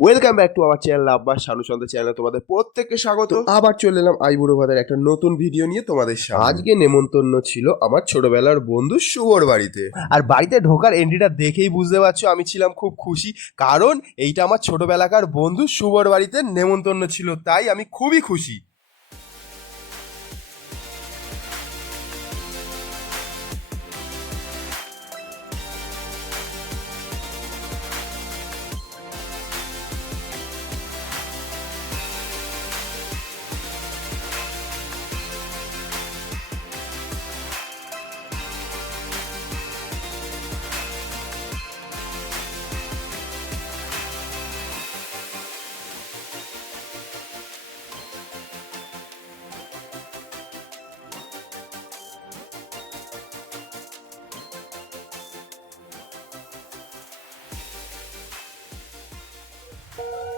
Welcome back to our channel Abbas Shanuchandra চ্যানেলে তোমাদের প্রত্যেককে স্বাগত। আবার চলে এলাম আইবুড়ো ভাতের একটা নতুন ভিডিও নিয়ে তোমাদের সামনে। আজকে নেমন্তন্ন ছিল আমার ছোটবেলার বন্ধু শুভর বাড়িতে, আর বাড়িতে ঢোকার এন্ট্রিটা দেখেই বুঝতে পারছো আমি ছিলাম খুব খুশি, কারণ এইটা আমার ছোটবেলাকার বন্ধু শুভর বাড়িতে নেমন্তন্ন ছিল, তাই আমি খুবই খুশি।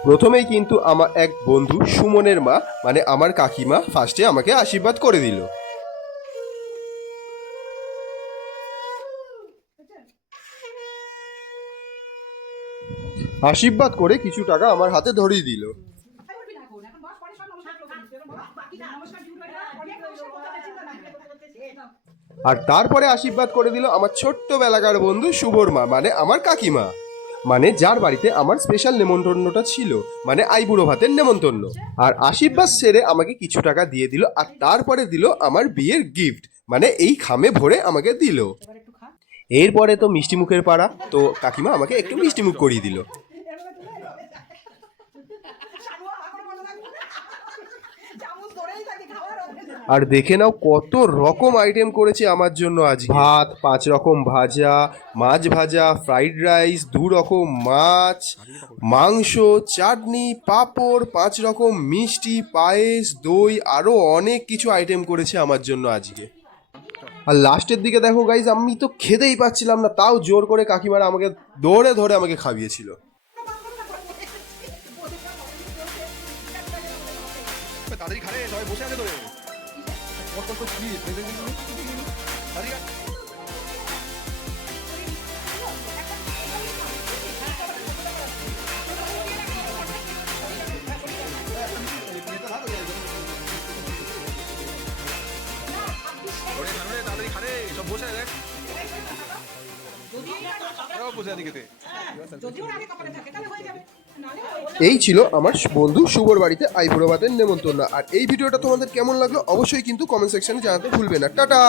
প্রথমেই কিন্তু আমার এক বন্ধু সুমনের মা মানে আমার কাকিমা ফার্স্টে আমাকে আশীর্বাদ করে দিল। আশীর্বাদ করে কিছু টাকা আমার হাতে ধরিয়ে দিল। আর তারপরে আশীর্বাদ করে দিল আমার ছোট্টবেলাকার বন্ধু শুভর মা মানে আমার কাকিমা, মানে যার বাড়িতে আমার স্পেশাল নেমন্তন্নটা ছিল, মানে আইবুড়ো ভাতের নেমন্তন্ন। আর আশীর্বাদ সেরে আমাকে কিছু টাকা দিয়ে দিল, আর তারপরে দিল আমার বিয়ের গিফট, মানে এই খামে ভরে আমাকে দিল। এরপরে তো মিষ্টি মুখের পাড়া, তো কাকিমা আমাকে একটু মিষ্টি মুখ করিয়ে দিল। আর দেখে নাও কত রকম আইটেম করেছে আমার জন্য আজ। ভাত, 5 রকম ভাজা, মাছ ভাজা, ফ্রাইড রাইস, 2 রকম মাছ, মাংস, চাটনি, পাঁপড়, 5 রকম মিষ্টি, পায়েস, দই, আরও অনেক কিছু আইটেম করেছে আমার জন্য আজকে। আর লাস্টের দিকে দেখো গাইজ, আমি তো খেতেই পাচ্ছিলাম না, তাও জোর করে কাকিমারা আমাকে ধরে ধরে আমাকে খাইয়েছিল। তাড়াতাড়ি খারে, সবাই বসে আছে ধরে। তাড়াতাড়ি খারে, সব বসে আছে দেখ। সব বসে আছে খেতে। এই ছিল আমার বন্ধু শুভর বাড়িতে আইবুড়ো ভাতের নেমন্তন্ন। আর এই ভিডিওটা তোমাদের কেমন লাগলো অবশ্যই কিন্তু কমেন্ট সেকশনে জানাতে ভুলবে না। টাটা।